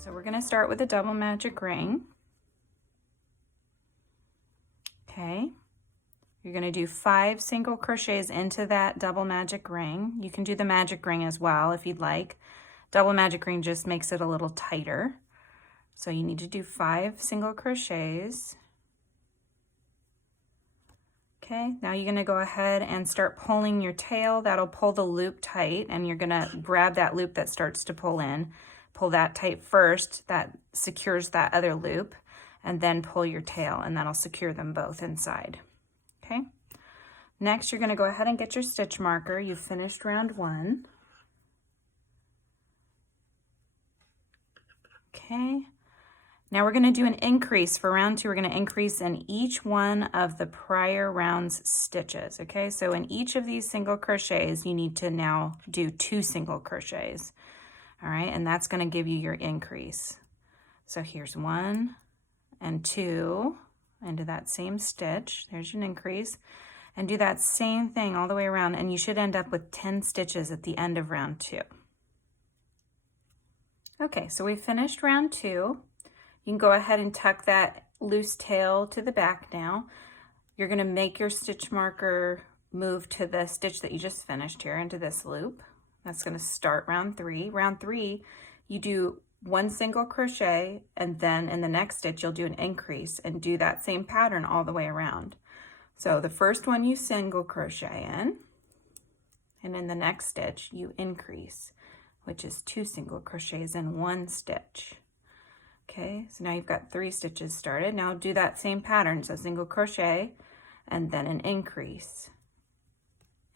So we're going to start with a double magic ring. Okay. You're going to do 5 single crochets into that double magic ring. You can do the magic ring as well if you'd like. Double magic ring just makes it a little tighter. So you need to do 5 single crochets. Okay, now you're going to go ahead and start pulling your tail. That'll pull the loop tight, and you're going to grab that loop that starts to pull in. Pull that tight first, that secures that other loop, and then pull your tail, and that'll secure them both inside. Okay, next you're going to go ahead and get your stitch marker. You've finished round 1. Okay, now we're going to do an increase for round 2. We're going to increase in each one of the prior round's stitches. Okay, so in each of these single crochets, you need to now do 2 single crochets. All right, and that's going to give you your increase. So here's 1 and 2 into that same stitch. There's your increase. And do that same thing all the way around, and you should end up with 10 stitches at the end of round 2. Okay, so we finished round 2. You can go ahead and tuck that loose tail to the back now. You're going to make your stitch marker move to the stitch that you just finished here into this loop. That's going to start round 3. Round 3, you do 1 single crochet, and then in the next stitch you'll do an increase and do that same pattern all the way around. So the first one you single crochet in, and in the next stitch you increase, which is 2 single crochets in 1 stitch. Okay, so now you've got 3 stitches started. Now do that same pattern, so single crochet and then an increase.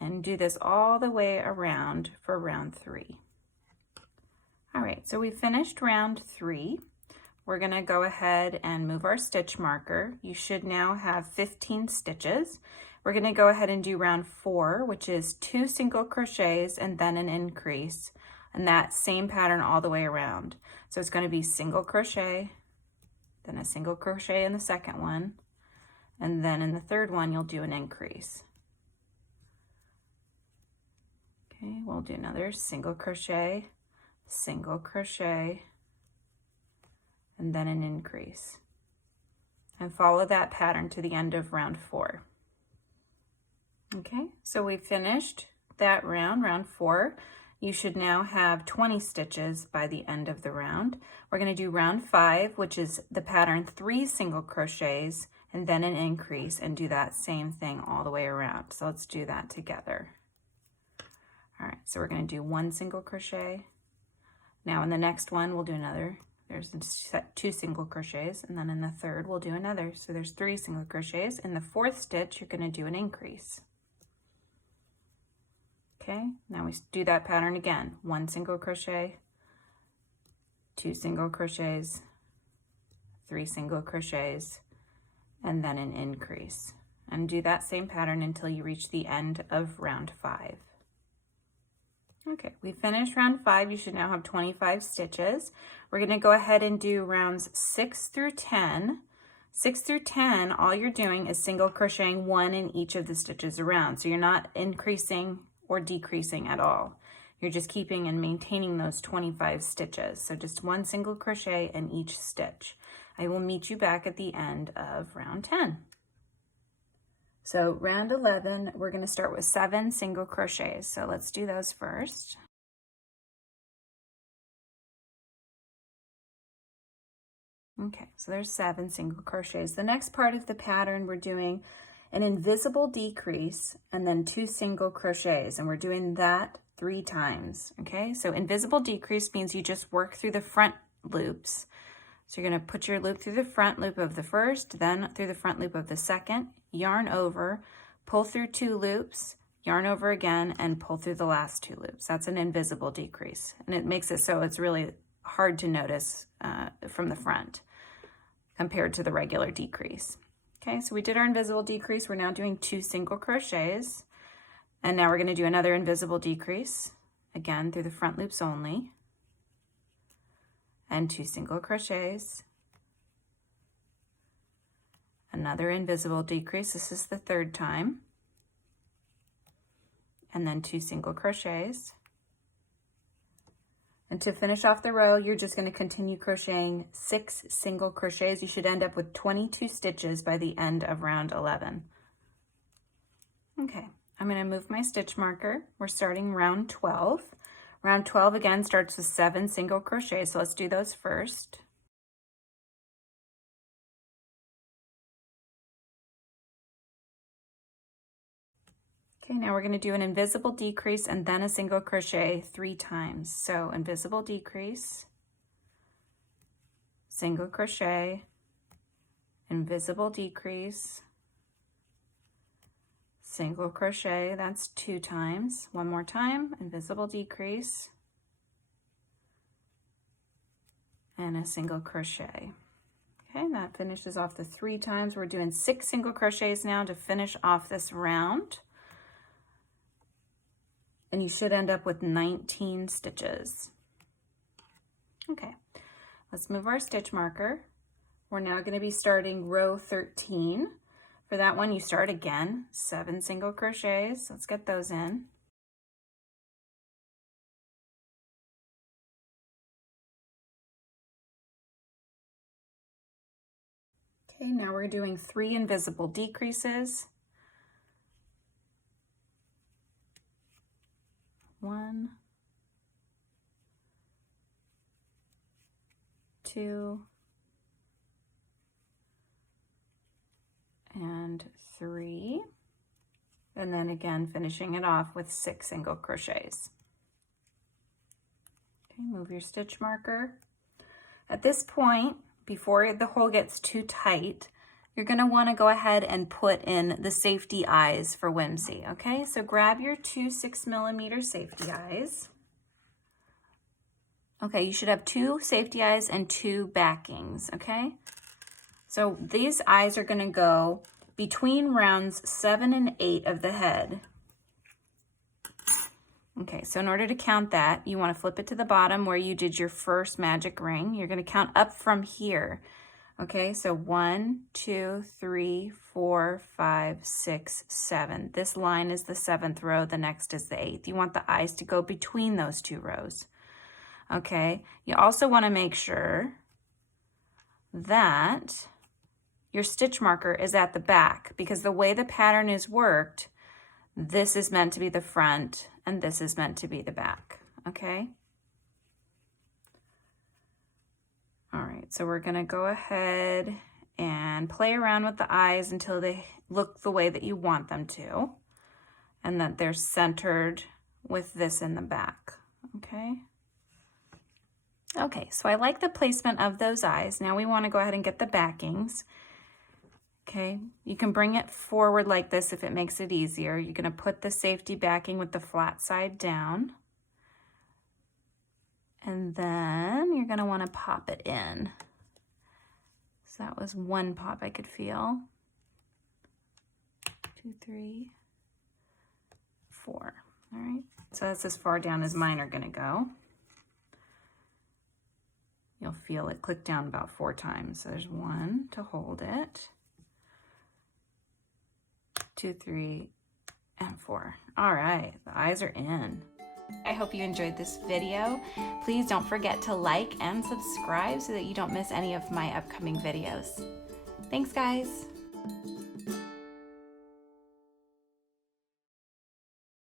And do this all the way around for round 3. All right, so we finished round 3. We're going to go ahead and move our stitch marker. You should now have 15 stitches. We're going to go ahead and do round 4, which is 2 single crochets and then an increase, and that same pattern all the way around. So it's going to be single crochet, then a single crochet in the second one, and then in the third one you'll do an increase. Okay, we'll do another single crochet, and then an increase. And follow that pattern to the end of round 4. Okay, so we finished that round, round 4. You should now have 20 stitches by the end of the round. We're going to do round 5, which is the pattern 3 single crochets and then an increase, and do that same thing all the way around. So let's do that together. All right, so we're going to do 1 single crochet. Now in the next one, we'll do another. There's 2 single crochets, and then in the third, we'll do another. So there's 3 single crochets. In the 4th stitch, you're going to do an increase. Okay, now we do that pattern again. 1 single crochet, 2 single crochets, 3 single crochets, and then an increase. And do that same pattern until you reach the end of round 5. Okay, we finished round 5. You should now have 25 stitches. We're going to go ahead and do rounds 6 through 10. 6 through 10, all you're doing is single crocheting 1 in each of the stitches around. So you're not increasing or decreasing at all. You're just keeping and maintaining those 25 stitches. So just 1 single crochet in each stitch. I will meet you back at the end of round 10. So round 11, we're going to start with 7 single crochets. So let's do those first. Okay, so there's 7 single crochets. The next part of the pattern, we're doing an invisible decrease and then 2 single crochets, and we're doing that 3 times. Okay, so invisible decrease means you just work through the front loops. So you're going to put your loop through the front loop of the first, then through the front loop of the second, yarn over, pull through 2 loops, yarn over again, and pull through the last 2 loops. That's an invisible decrease, and it makes it so it's really hard to notice from the front compared to the regular decrease. Okay, so we did our invisible decrease. We're now doing 2 single crochets, and now we're going to do another invisible decrease, again through the front loops only, and 2 single crochets, another invisible decrease. This is the 3rd time, and then 2 single crochets, And to finish off the row, you're just going to continue crocheting 6 single crochets. You should end up with 22 stitches by the end of round 11. Okay, I'm going to move my stitch marker. We're starting round 12. Round 12 again starts with 7 single crochets, so let's do those first. Okay, now we're going to do an invisible decrease and then a single crochet 3 times. So invisible decrease, single crochet, invisible decrease, single crochet, that's 2 times. One more time, invisible decrease, and a single crochet. Okay, that finishes off the 3 times. We're doing 6 single crochets now to finish off this round. And you should end up with 19 stitches. Okay, let's move our stitch marker. We're now going to be starting row 13. For that one, you start again, 7 single crochets. Let's get those in. Okay, now we're doing 3 invisible decreases. 1, 2, and 3, and then again finishing it off with 6 single crochets. Okay, move your stitch marker. At this point, before the hole gets too tight, you're going to want to go ahead and put in the safety eyes for Whimsy, okay? So grab your 2 6mm safety eyes. Okay, you should have 2 safety eyes and 2 backings, okay? So these eyes are going to go between rounds 7 and 8 of the head. Okay, so in order to count that, you want to flip it to the bottom where you did your first magic ring. You're going to count up from here. Okay, so 1, 2, 3, 4, 5, 6, 7. This line is the 7th row, the next is the 8th. You want the eyes to go between those 2 rows. Okay, you also want to make sure that your stitch marker is at the back, because the way the pattern is worked, this is meant to be the front and this is meant to be the back, okay? All right, so we're gonna go ahead and play around with the eyes until they look the way that you want them to, and that they're centered with this in the back, okay? Okay, so I like the placement of those eyes. Now we wanna go ahead and get the backings. Okay, you can bring it forward like this if it makes it easier. You're gonna put the safety backing with the flat side down. And then you're gonna wanna pop it in. So that was 1 pop I could feel. 2, 3, 4, all right? So that's as far down as mine are gonna go. You'll feel it click down about 4 times. So there's 1 to hold it. 2, 3, and 4. All right, the eyes are in. I hope you enjoyed this video. Please don't forget to like and subscribe so that you don't miss any of my upcoming videos. Thanks, guys.